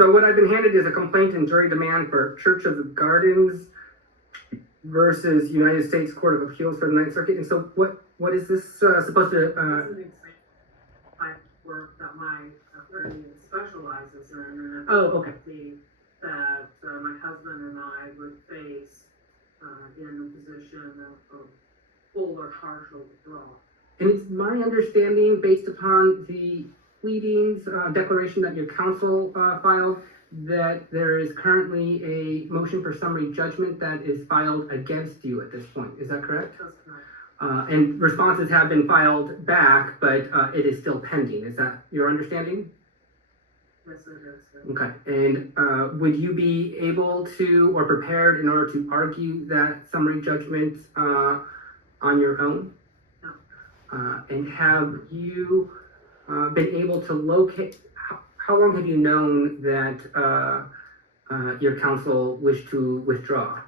So what I've been handed is a complaint and jury demand for Church of the Gardens versus United States Court of Appeals for the Ninth Circuit. And so what is this supposed to? It's an type of work that my attorney specializes in, and okay. That my husband and I would face in the position of full or partial withdrawal. And it's my understanding, based upon the pleadings declaration that your counsel filed, that there is currently a motion for summary judgment that is filed against you at this point. Is that correct? That's correct. And responses have been filed back, but it is still pending. Is that your understanding? Yes, it is. Okay. And would you be able to or prepared in order to argue that summary judgment on your own? No. And have you been able to locate, how long have you known that your counsel wished to withdraw?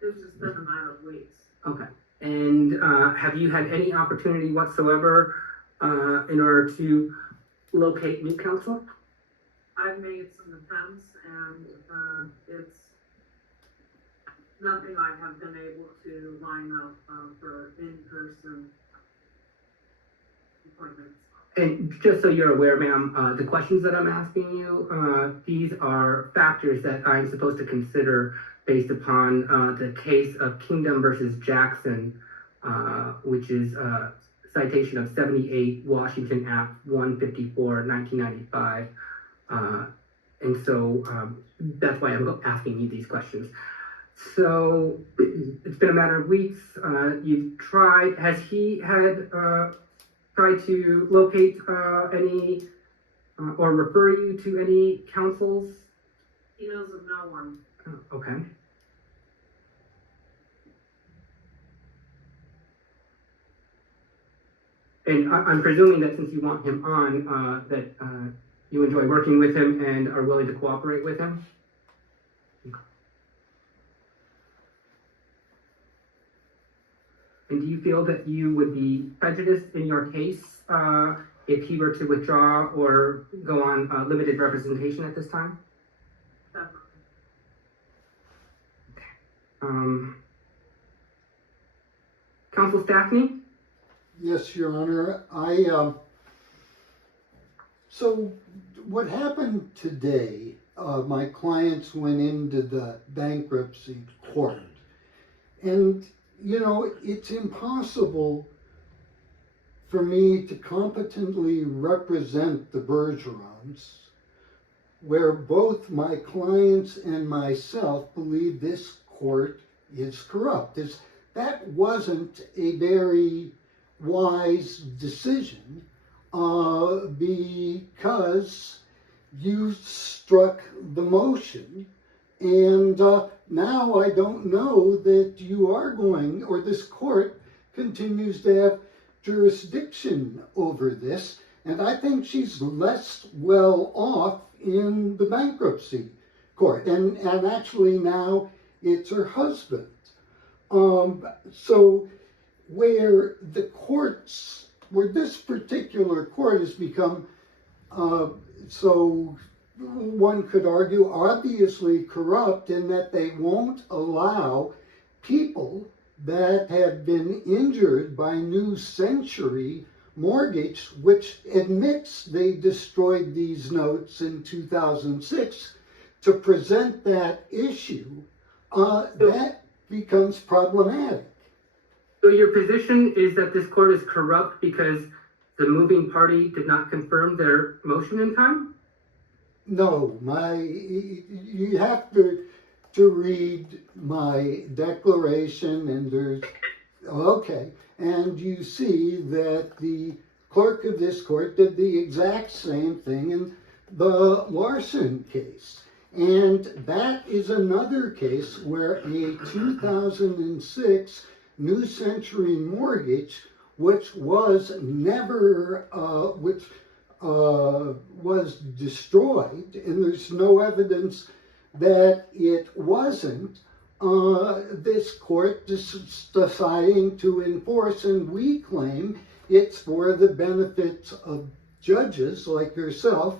It's just been a matter of weeks. Okay. And have you had any opportunity whatsoever in order to locate new counsel? I've made some attempts, and it's nothing I have been able to line up for in-person appointments. And just so you're aware, ma'am, the questions that I'm asking you, these are factors that I'm supposed to consider based upon the case of Kingdom versus Jackson, which is a citation of 78 Washington Act 154, 1995. And so that's why I'm asking you these questions. So it's been a matter of weeks. You've tried, has he had tried to locate any or refer you to any counsels? He knows of no one. Okay. And I'm presuming that since you want him on, that you enjoy working with him and are willing to cooperate with him? Okay. And do you feel that you would be prejudiced in your case if he were to withdraw or go on limited representation at this time? Definitely. Counsel Stefne? Yes, Your Honor. So what happened today, my clients went into the bankruptcy court. And, you know, it's impossible for me to competently represent the Bergerons, where both my clients and myself believe this court is corrupt. That wasn't a very wise decision because you struck the motion, and now I don't know that you are going, or this court continues to have jurisdiction over this, and I think she's less well off in the bankruptcy court, and actually now it's her husband. So where this particular court has become, so one could argue, obviously corrupt in that they won't allow people that have been injured by New Century Mortgage, which admits they destroyed these notes in 2006, to present that issue. That becomes problematic. So your position is that this court is corrupt because the moving party did not confirm their motion in time? No, you have to read my declaration, and and you see that the clerk of this court did the exact same thing in the Larson case. And that is another case where a 2006 New Century Mortgage, which was never, was destroyed, and there's no evidence that it wasn't, this court deciding to enforce, and we claim it's for the benefits of judges like yourself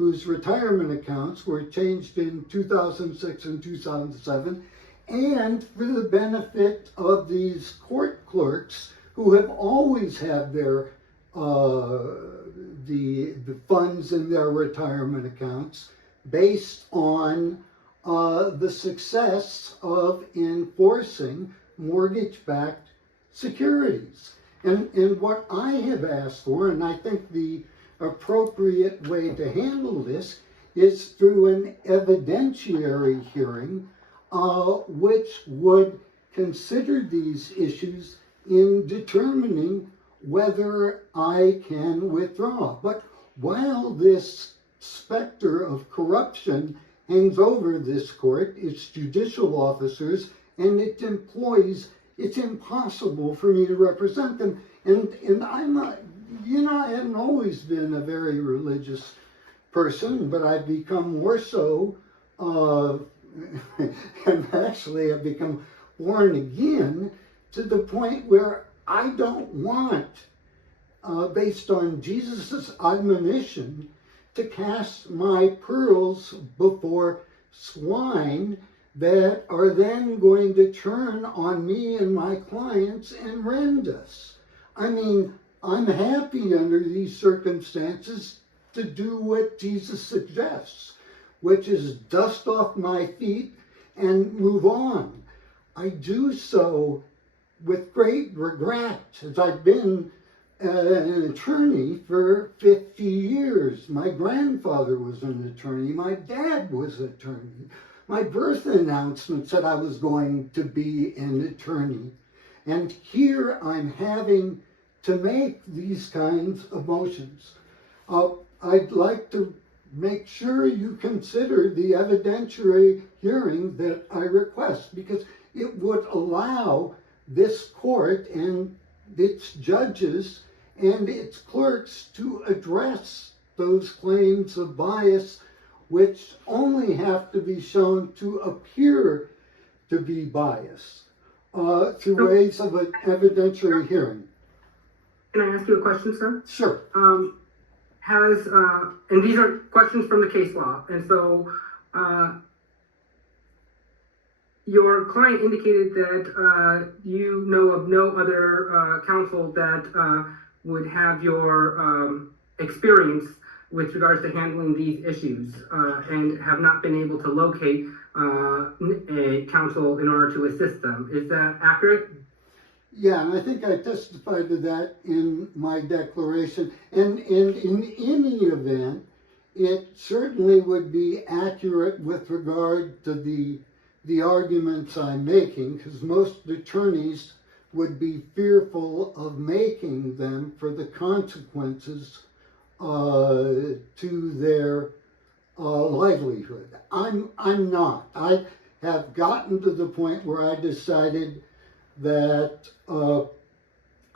whose retirement accounts were changed in 2006 and 2007, and for the benefit of these court clerks who have always had their the funds in their retirement accounts based on the success of enforcing mortgage-backed securities. And what I have asked for, and I think the appropriate way to handle this, is through an evidentiary hearing, which would consider these issues in determining whether I can withdraw. But while this specter of corruption hangs over this court, its judicial officers, and its employees, it's impossible for me to represent them. And I'm not, I haven't always been a very religious person, but I've become more so, and actually I've become born again to the point where I don't want, based on Jesus' admonition, to cast my pearls before swine that are then going to turn on me and my clients and rend us. I mean, I'm happy under these circumstances to do what Jesus suggests, which is dust off my feet and move on. I do so with great regret, as I've been an attorney for 50 years. My grandfather was an attorney. My dad was an attorney. My birth announcement said I was going to be an attorney. And here I'm having to make these kinds of motions. I'd like to make sure you consider the evidentiary hearing that I request, because it would allow this court and its judges and its clerks to address those claims of bias, which only have to be shown to appear to be biased through ways of an evidentiary hearing. Can I ask you a question, sir? Sure. And these are questions from the case law, and so your client indicated that you know of no other counsel that would have your experience with regards to handling these issues, and have not been able to locate a counsel in order to assist them. Is that accurate? Yeah, and I think I testified to that in my declaration. And in any event, it certainly would be accurate with regard to the arguments I'm making, because most attorneys would be fearful of making them for the consequences to their livelihood. I'm not. I have gotten to the point where I decided that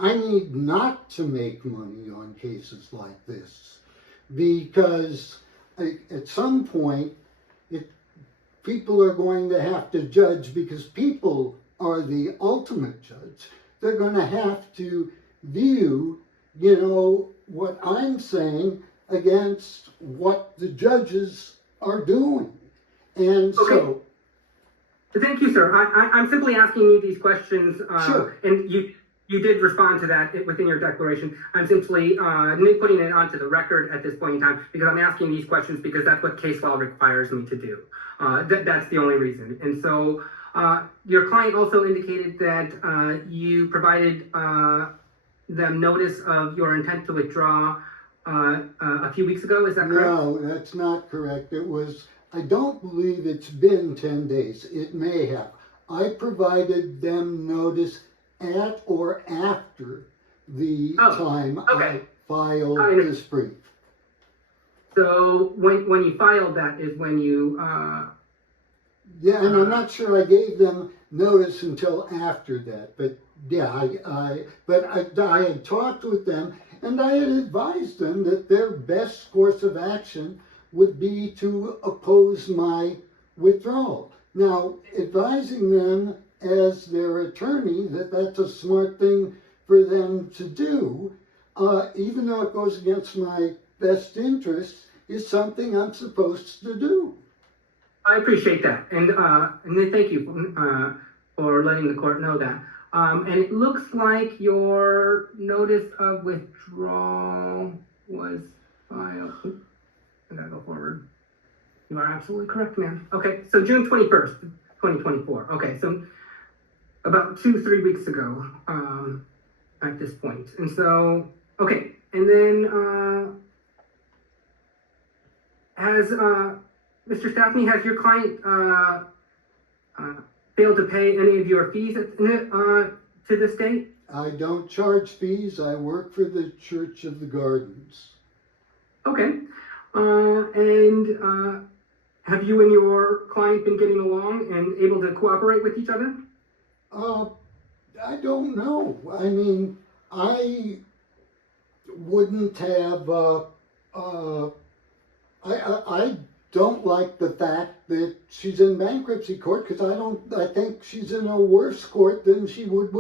I need not to make money on cases like this, because at some point people are going to have to judge, because people are the ultimate judge. They're going to have to view, what I'm saying against what the judges are doing. And okay. So... Thank you, sir. I'm simply asking you these questions, Sure. And you did respond to that within your declaration. I'm simply putting it onto the record at this point in time, because I'm asking these questions because that's what case law requires me to do. That's the only reason. And so your client also indicated that you provided them notice of your intent to withdraw a few weeks ago. Is that correct? No, that's not correct. I don't believe it's been 10 days. It may have. I provided them notice at or after the time okay. I filed this brief. So when you filed that is when you... Yeah, and I'm not sure I gave them notice until after that. But yeah, I had talked with them, and I had advised them that their best course of action would be to oppose my withdrawal. Now, advising them as their attorney that that's a smart thing for them to do, even though it goes against my best interests, is something I'm supposed to do. I appreciate that, and then thank you for letting the court know that. And it looks like your notice of withdrawal was filed. I gotta go forward. You are absolutely correct, ma'am. Okay, so June 21st, 2024. Okay, so about 2-3 weeks ago at this point. And so, okay, and then has Mr. Stefne, has your client failed to pay any of your fees to this date? I don't charge fees. I work for the Church of the Gardens. Okay. And have you and your client been getting along and able to cooperate with each other? I don't know. I mean, I wouldn't have, I don't like the fact that she's in bankruptcy court, because I think she's in a worse court than she would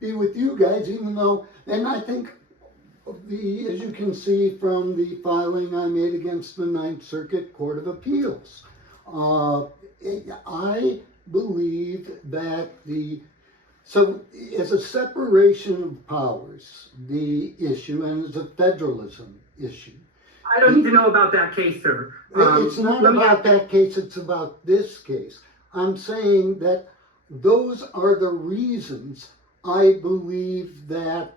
be with you guys, even though, and I think as you can see from the filing I made against the Ninth Circuit Court of Appeals, I believe that so as a separation of powers, the issue, and as a federalism issue. I don't need to know about that case, sir. It's not about that case, it's about this case. I'm saying that those are the reasons I believe that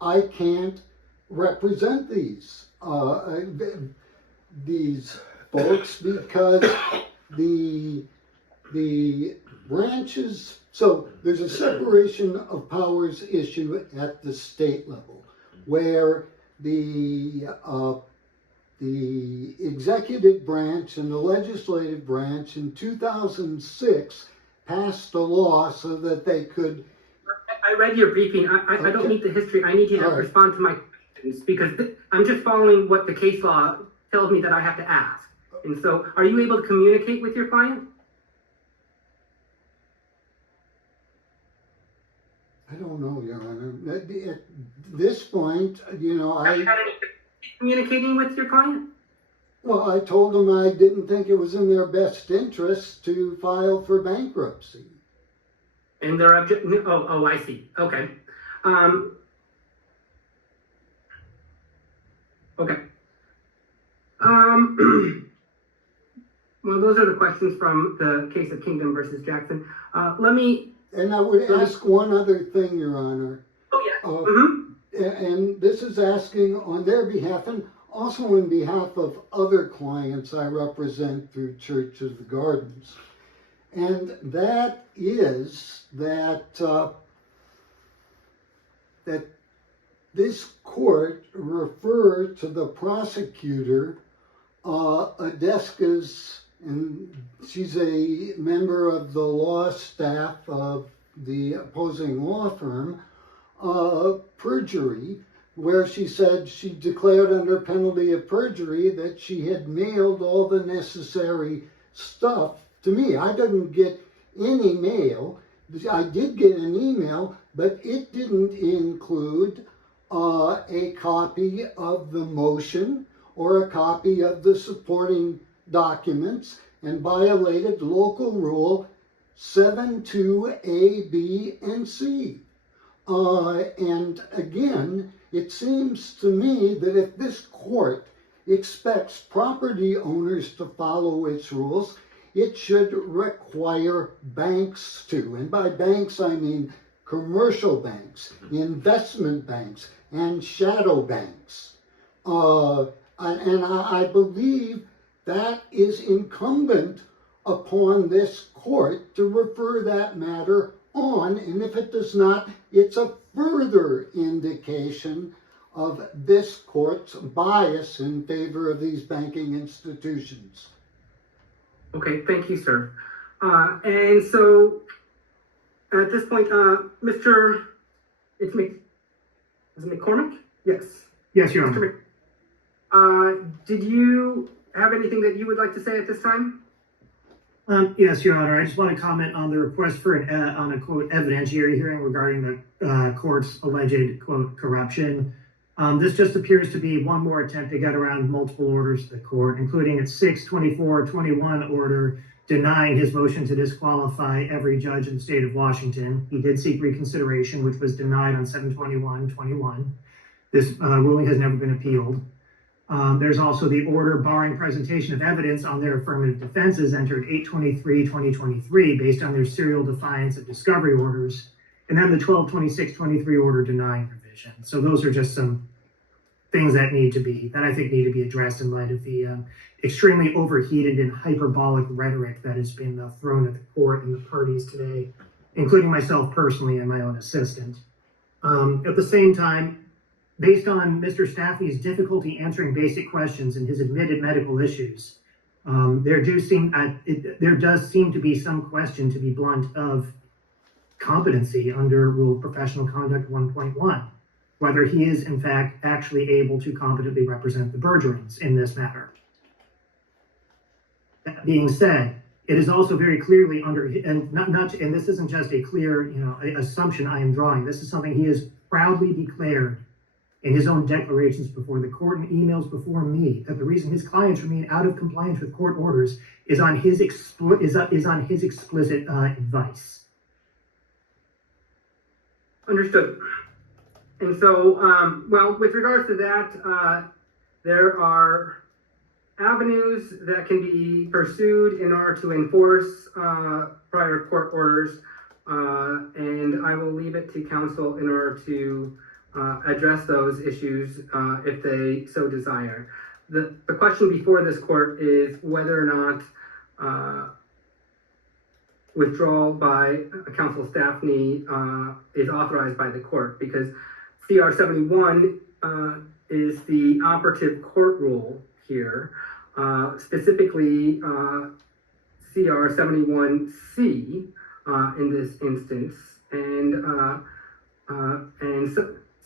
I can't represent these folks, because the branches, so there's a separation of powers issue at the state level, where the executive branch and the legislative branch in 2006 passed a law so that they could. I read your briefing. I don't need the history. I need you to respond to my questions, because I'm just following what the case law tells me that I have to ask. And so, are you able to communicate with your client? I don't know, Your Honor. At this point, Have you had any communicating with your client? Well, I told them I didn't think it was in their best interest to file for bankruptcy. And their oh, I see. Okay. Okay. Well, those are the questions from the case of Kingdom versus Jackson. And I would ask one other thing, Your Honor. Oh, yeah. And this is asking on their behalf, and also on behalf of other clients I represent through Church of the Gardens. And that is that that this court referred to the prosecutor, Adeska's, and she's a member of the law staff of the opposing law firm, perjury, where she said she declared under penalty of perjury that she had mailed all the necessary stuff to me. I didn't get any mail. I did get an email, but it didn't include a copy of the motion or a copy of the supporting documents, and violated local rule 72A, B, and C. And again, it seems to me that if this court expects property owners to follow its rules, it should require banks to. And by banks, I mean commercial banks, investment banks, and shadow banks. And I believe that is incumbent upon this court to refer that matter on, and if it does not, it's a further indication of this court's bias in favor of these banking institutions. Okay, thank you, sir. And so, at this point, Mr. Is it McCormick? Yes. Yes, Your Honor. Did you have anything that you would like to say at this time? Yes, Your Honor. I just want to comment on the request for on a quote evidentiary hearing regarding the court's alleged quote corruption. This just appears to be one more attempt to get around multiple orders to the court, including its 6/24/21 order denying his motion to disqualify every judge in the state of Washington. He did seek reconsideration, which was denied on 7/21/21. This ruling has never been appealed. There's also the order barring presentation of evidence on their affirmative defenses entered 8/23/2023 based on their serial defiance of discovery orders, and then the 12/26/23 order denying revision. So those are just some things that I think need to be addressed in light of the extremely overheated and hyperbolic rhetoric that has been thrown at the court and the parties today, including myself personally and my own assistant. At the same time, based on Mr. Stefne's difficulty answering basic questions and his admitted medical issues, there does seem to be some question, to be blunt, of competency under Rule of Professional Conduct 1.1, whether he is in fact actually able to competently represent the belligerents in this matter. That being said, it is also very clearly and this isn't just a clear, assumption I am drawing. This is something he has proudly declared in his own declarations before the court and emails before me, that the reason his clients remain out of compliance with court orders is on his explicit advice. Understood. And so, with regards to that, there are avenues that can be pursued in order to enforce prior court orders, and I will leave it to counsel in order to address those issues if they so desire. The question before this court is whether or not withdrawal by counsel Stefne is authorized by the court, because CR 71 is the operative court rule here, specifically CR 71C in this instance, and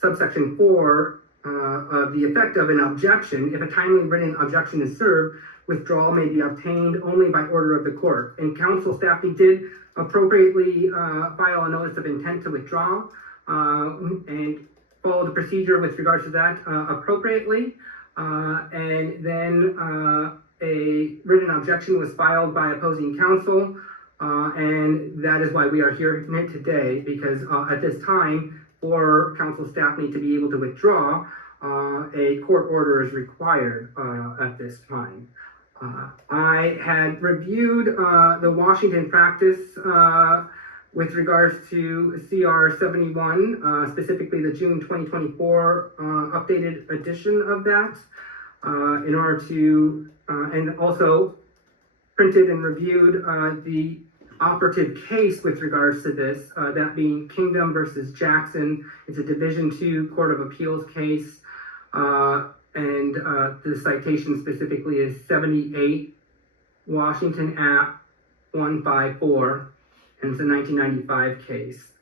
subsection 4 of the effect of an objection. If a timely written objection is served, withdrawal may be obtained only by order of the court. And counsel Stefne did appropriately file a notice of intent to withdraw and follow the procedure with regards to that appropriately. And then a written objection was filed by opposing counsel, and that is why we are here today, because at this time, for counsel Stefne to be able to withdraw, a court order is required at this time. I had reviewed the Washington practice with regards to CR 71, specifically the June 2024 updated edition of that, in order to, and also printed and reviewed the operative case with regards to this, that being Kingdom versus Jackson. It's a Division II Court of Appeals case, and the citation specifically is 78 Washington App 154, and it's a 1995 case.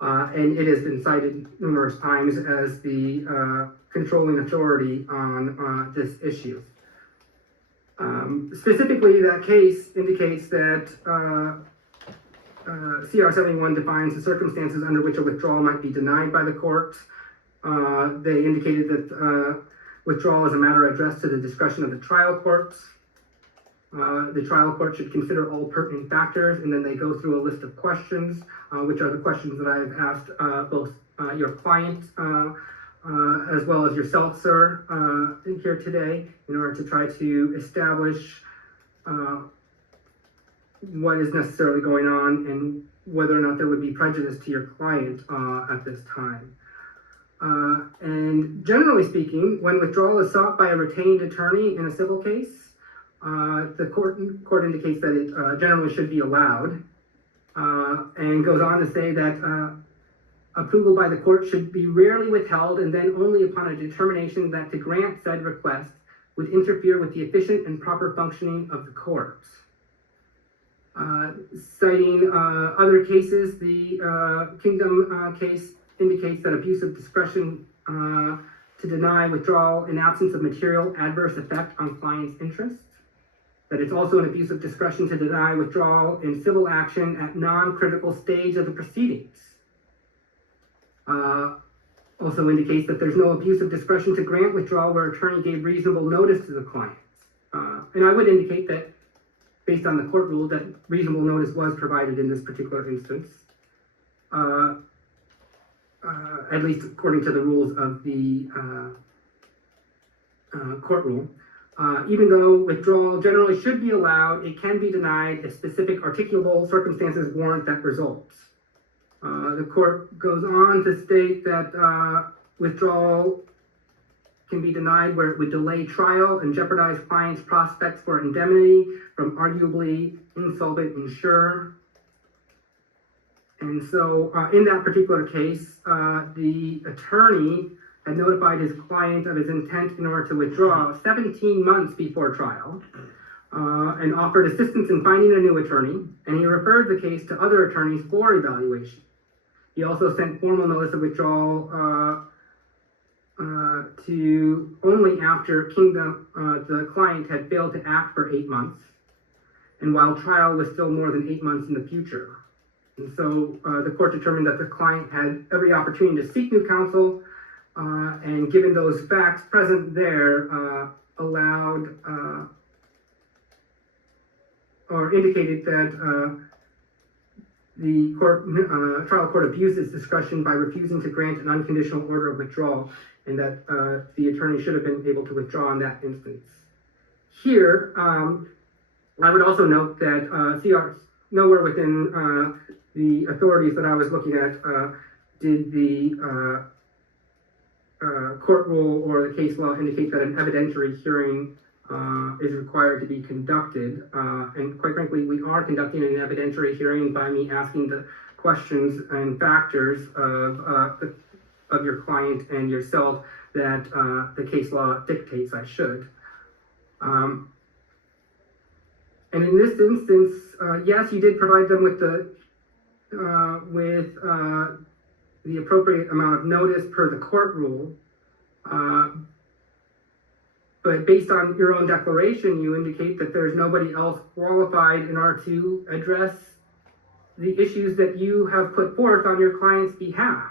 And it has been cited numerous times as the controlling authority on this issue. Specifically, that case indicates that CR 71 defines the circumstances under which a withdrawal might be denied by the court. They indicated that withdrawal is a matter addressed to the discretion of the trial courts. The trial court should consider all pertinent factors, and then they go through a list of questions, which are the questions that I have asked both your client as well as yourself, sir, here today, in order to try to establish what is necessarily going on and whether or not there would be prejudice to your client at this time. And generally speaking, when withdrawal is sought by a retained attorney in a civil case, the court indicates that it generally should be allowed, and goes on to say that approval by the court should be rarely withheld, and then only upon a determination that to grant said request would interfere with the efficient and proper functioning of the court. Citing other cases, the Kingdom case indicates that abuse of discretion to deny withdrawal in absence of material adverse effect on client's interests, that it's also an abuse of discretion to deny withdrawal in civil action at non-critical stage of the proceedings. Also indicates that there's no abuse of discretion to grant withdrawal where attorney gave reasonable notice to the client. And I would indicate that, based on the court rule, that reasonable notice was provided in this particular instance, at least according to the rules of the court rule. Even though withdrawal generally should be allowed, it can be denied if specific articulable circumstances warrant that result. The court goes on to state that withdrawal can be denied where it would delay trial and jeopardize clients' prospects for indemnity from arguably insolvent insurer. And so in that particular case, the attorney had notified his client of his intent in order to withdraw 17 months before trial, and offered assistance in finding a new attorney, and he referred the case to other attorneys for evaluation. He also sent formal notice of withdrawal to only after the client had failed to act for 8 months, and while trial was still more than 8 months in the future. And so the court determined that the client had every opportunity to seek new counsel, and given those facts present there, allowed or indicated that the trial court abused its discretion by refusing to grant an unconditional order of withdrawal, and that the attorney should have been able to withdraw in that instance. Here, I would also note that CR nowhere within the authorities that I was looking at did the court rule or the case law indicate that an evidentiary hearing is required to be conducted. And quite frankly, we are conducting an evidentiary hearing by me asking the questions and factors of your client and yourself that the case law dictates I should. And in this instance, yes, you did provide them with the appropriate amount of notice per the court rule. But based on your own declaration, you indicate that there's nobody else qualified in order to address the issues that you have put forth on your client's behalf.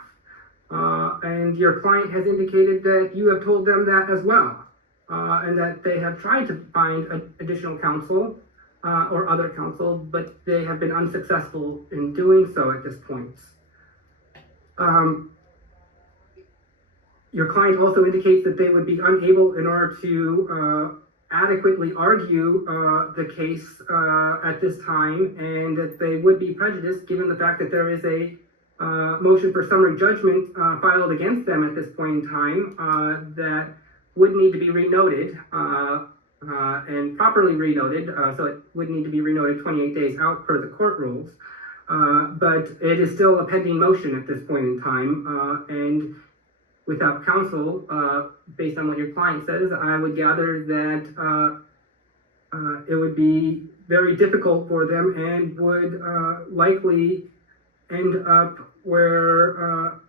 And your client has indicated that you have told them that as well, and that they have tried to find additional counsel or other counsel, but they have been unsuccessful in doing so at this point. Your client also indicates that they would be unable in order to adequately argue the case at this time, and that they would be prejudiced given the fact that there is a motion for summary judgment filed against them at this point in time that would need to be renoted and properly renoted, so it would need to be renoted 28 days out per the court rules. But it is still a pending motion at this point in time, and without counsel, based on what your client says, I would gather that it would be very difficult for them and would likely end up where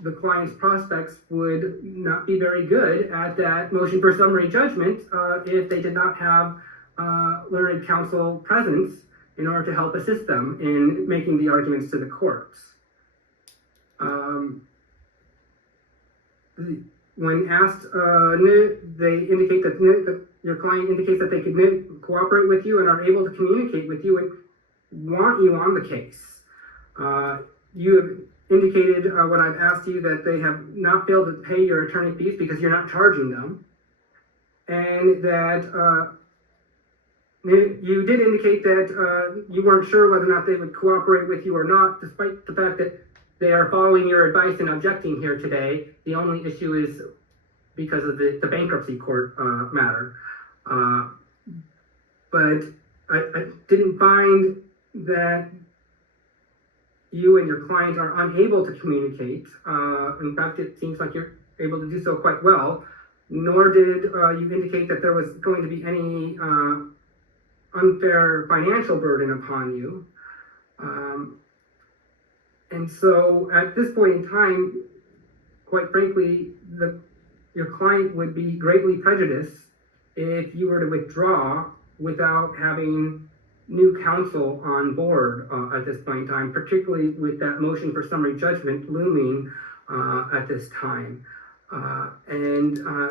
the client's prospects would not be very good at that motion for summary judgment if they did not have learned counsel presence in order to help assist them in making the arguments to the courts. When asked, they indicate that your client indicates that they could cooperate with you and are able to communicate with you and want you on the case. You have indicated when I've asked you that they have not failed to pay your attorney fees because you're not charging them, and that you did indicate that you weren't sure whether or not they would cooperate with you or not, despite the fact that they are following your advice and objecting here today. The only issue is because of the bankruptcy court matter. But I didn't find that you and your client are unable to communicate. In fact, it seems like you're able to do so quite well, nor did you indicate that there was going to be any unfair financial burden upon you. And so at this point in time, quite frankly, your client would be greatly prejudiced if you were to withdraw without having new counsel on board at this point in time, particularly with that motion for summary judgment looming at this time.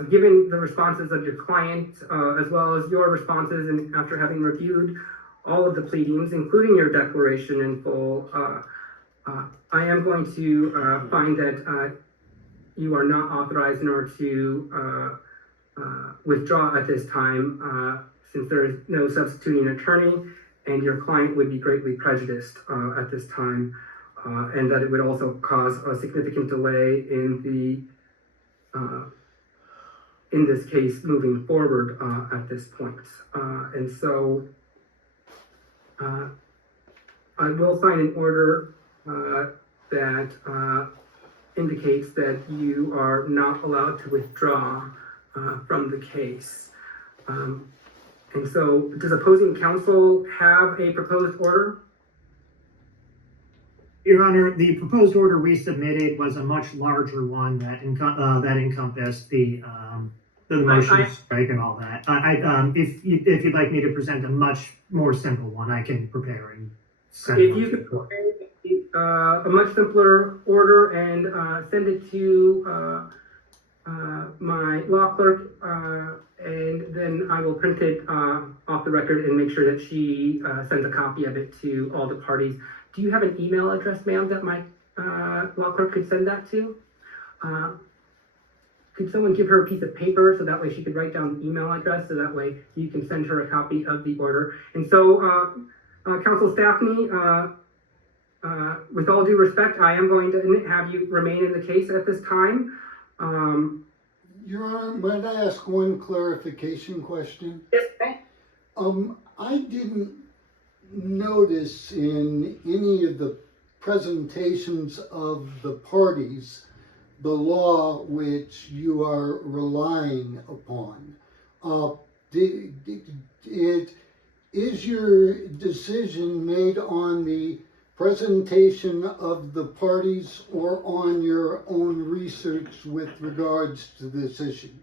Given the responses of your client, as well as your responses, and after having reviewed all of the pleadings, including your declaration in full, I am going to find that you are not authorized in order to withdraw at this time, since there is no substituting attorney, and your client would be greatly prejudiced at this time, and that it would also cause a significant delay in this case moving forward at this point. And so I will sign an order that indicates that you are not allowed to withdraw from the case. And so does opposing counsel have a proposed order? Your Honor, the proposed order we submitted was a much larger one that encompassed the motion to strike and all that. If you'd like me to present a much more simple one, I can prepare and send it. If you could prepare a much simpler order and send it to my law clerk, and then I will print it off the record and make sure that she sends a copy of it to all the parties. Do you have an email address, ma'am, that my law clerk could send that to? Could someone give her a piece of paper so that way she could write down the email address, so that way you can send her a copy of the order? And so, Counsel Stefne, with all due respect, I am going to have you remain in the case at this time. Your Honor, might I ask one clarification question? Yes, ma'am. I didn't notice in any of the presentations of the parties the law which you are relying upon. Is your decision made on the presentation of the parties or on your own research with regards to this issue?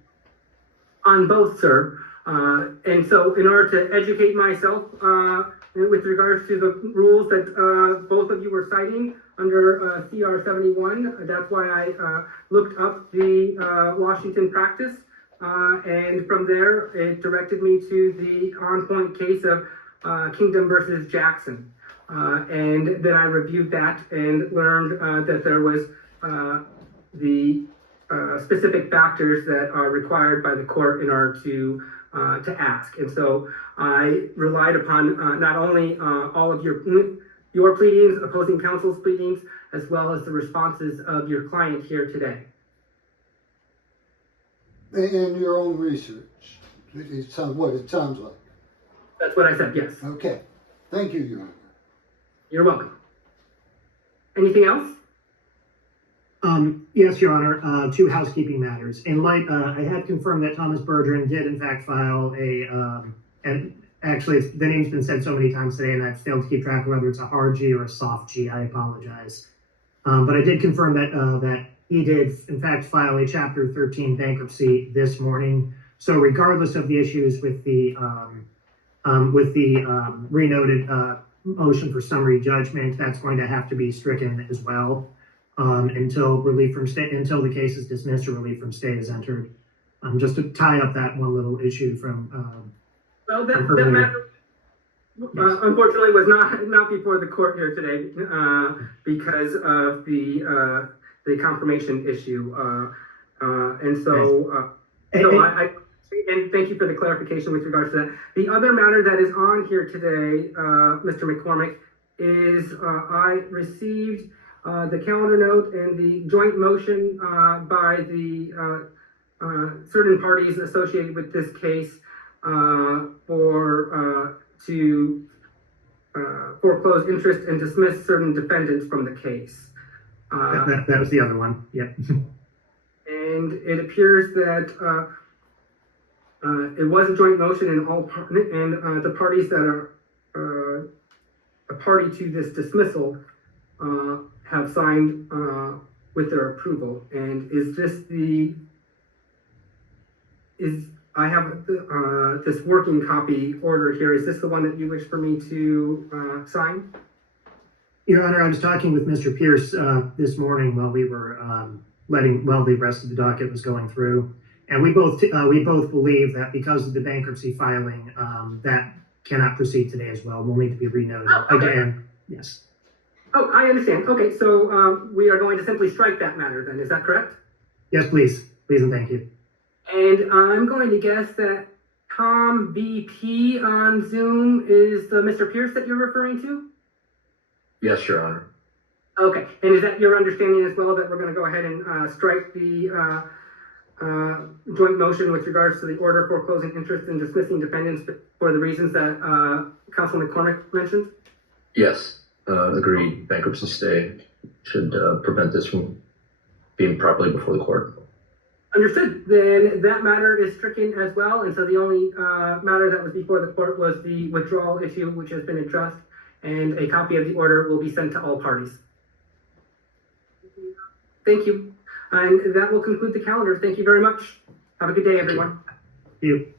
On both, sir. And so in order to educate myself with regards to the rules that both of you were citing under CR 71, that's why I looked up the Washington practice. And from there, it directed me to the on-point case of Kingdom versus Jackson. And then I reviewed that and learned that there was the specific factors that are required by the court in order to ask. And so I relied upon not only all of your pleadings, opposing counsel's pleadings, as well as the responses of your client here today. And your own research. It sounds like. That's what I said, yes. Okay. Thank you, Your Honor. You're welcome. Anything else? Yes, Your Honor. Two housekeeping matters. In light, I had confirmed that Thomas Bergeron did in fact file and actually the name's been said so many times today and I've failed to keep track of whether it's a hard G or a soft G. I apologize. But I did confirm that he did in fact file a Chapter 13 bankruptcy this morning. So regardless of the issues with the renoted motion for summary judgment, that's going to have to be stricken as well until the case is dismissed or relief from stay is entered. Just to tie up that one little issue from. Well, that matter unfortunately was not before the court here today because of the confirmation issue, and so and thank you for the clarification with regards to that. The other matter that is on here today, Mr. McCormick, is I received the calendar note and the joint motion by the certain parties associated with this case to foreclose interest and dismiss certain defendants from the case. That was the other one. Yep. And it appears that it was a joint motion, and the parties that are a party to this dismissal have signed with their approval. And I have this working copy order here. Is this the one that you wish for me to sign? Your Honor, I was talking with Mr. Pierce this morning while we were while the rest of the docket was going through. And we both believe that because of the bankruptcy filing, that cannot proceed today as well. We'll need to be renoted again. Yes. Oh, I understand. Okay, so we are going to simply strike that matter then, is that correct? Yes, please. Please and thank you. And I'm going to guess that Tom VP on Zoom is the Mr. Pierce that you're referring to? Yes, Your Honor. Okay, and is that your understanding as well, that we're going to go ahead and strike the joint motion with regards to the order foreclosing interest and dismissing defendants for the reasons that Councilman McCormick mentioned? Yes, agreed. Bankruptcy stay should prevent this from being properly before the court. Understood. Then that matter is stricken as well, and so the only matter that was before the court was the withdrawal issue, which has been addressed, and a copy of the order will be sent to all parties. Thank you. And that will conclude the calendar. Thank you very much. Have a good day, everyone. Thank you.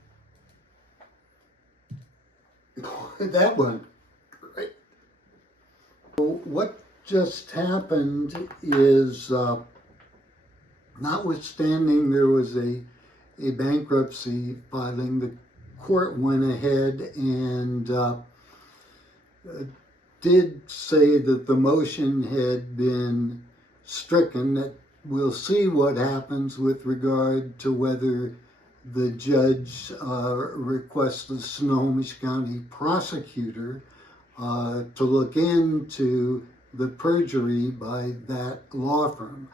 That one. Great. What just happened is, notwithstanding there was a bankruptcy filing, the court went ahead and did say that the motion had been stricken. That we'll see what happens with regard to whether the judge requests the Snohomish County prosecutor to look into the perjury by that law firm.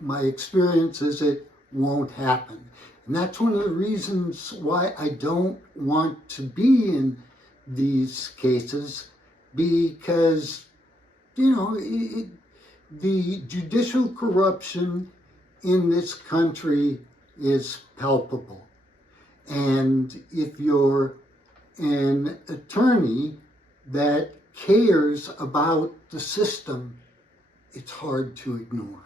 My experience is it won't happen. And that's one of the reasons why I don't want to be in these cases, because, the judicial corruption in this country is palpable. And if you're an attorney that cares about the system, it's hard to ignore.